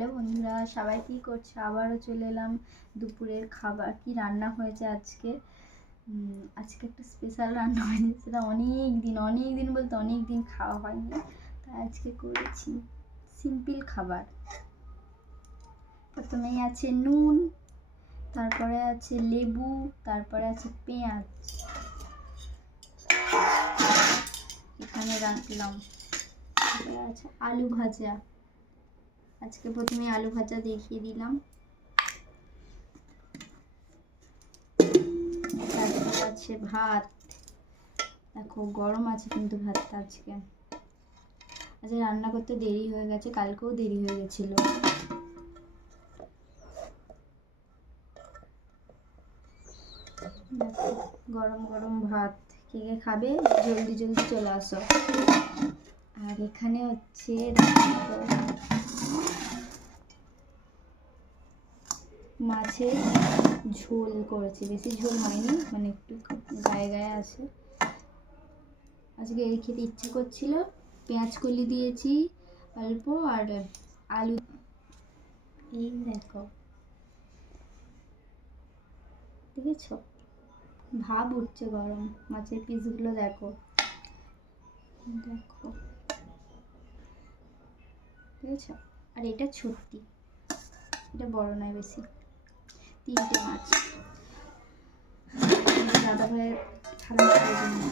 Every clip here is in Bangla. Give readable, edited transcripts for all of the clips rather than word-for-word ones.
হ্যালো বন্ধুরা, সবাই কি করছে? আবারও চলে এলাম দুপুরের খাবার। কি রান্না হয়েছে আজকে? আজকে একটা স্পেশাল রান্না হয়েছে, সেটা অনেক দিন বলতে অনেক দিন খাওয়া হয়নি, তাই আজকে করেছি সিম্পল খাবার। প্রথমেই আছে নুন, তারপরে আছে লেবু, তারপরে আছে পেঁয়াজ। এখানে রাখলাম। তারপরে আছে আলু ভাজা। আজকে প্রথমে আলু ভাজা দেখিয়ে দিলাম। তারপর আছে ভাত। দেখো গরম আছে কিন্তু ভাতটা আজকে রান্না করতে দেরি হয়ে গেছে, কালকেও দেরি হয়ে গেছিল। গরম গরম ভাত, কে কে খাবে জলদি জলদি চলে আসো। আর এখানে হচ্ছে মাছের ঝোল করেছি, বেশি ঝোল হয়নি, মানে একটু গায়ে গায়ে আছে। আজকে এই খেতে ইচ্ছে করছিল, পেঁয়াজ কলি দিয়েছি অল্প আর আলু। এই দেখো, দেখেছো ভাব উঠছে গরম। মাছের পিসগুলো দেখো দেখো, দেখেছো? আর এটা ছোট্টি, এটা বড় নয় বেশি। 3টে মাছ। দাদা ভাইয়ের থালা খাওয়ার জন্য।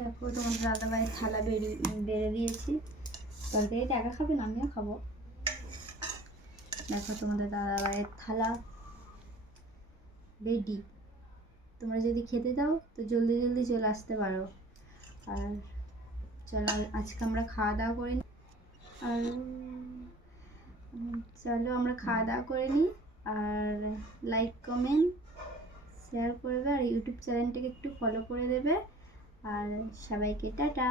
দেখো তোমার দাদা ভাইয়ের থালা বেড়ে দিয়েছি। তরকারি একা খাবে না, আমিও খাবো। দেখো তোমাদের দাদা ভাইয়ের থালা রেডি। তোমরা যদি খেতে দাও তো জলদি জলদি চলে আসতে পারো। আর চলো আজকে আমরা খাওয়া দাওয়া করে নিই। আর চলো আমরা খাওয়া দাওয়া করে নিই। আর লাইক কমেন্ট শেয়ার করবে, আর ইউটিউব চ্যানেলটাকে একটু ফলো করে দেবে। আর সবাইকে টাটা।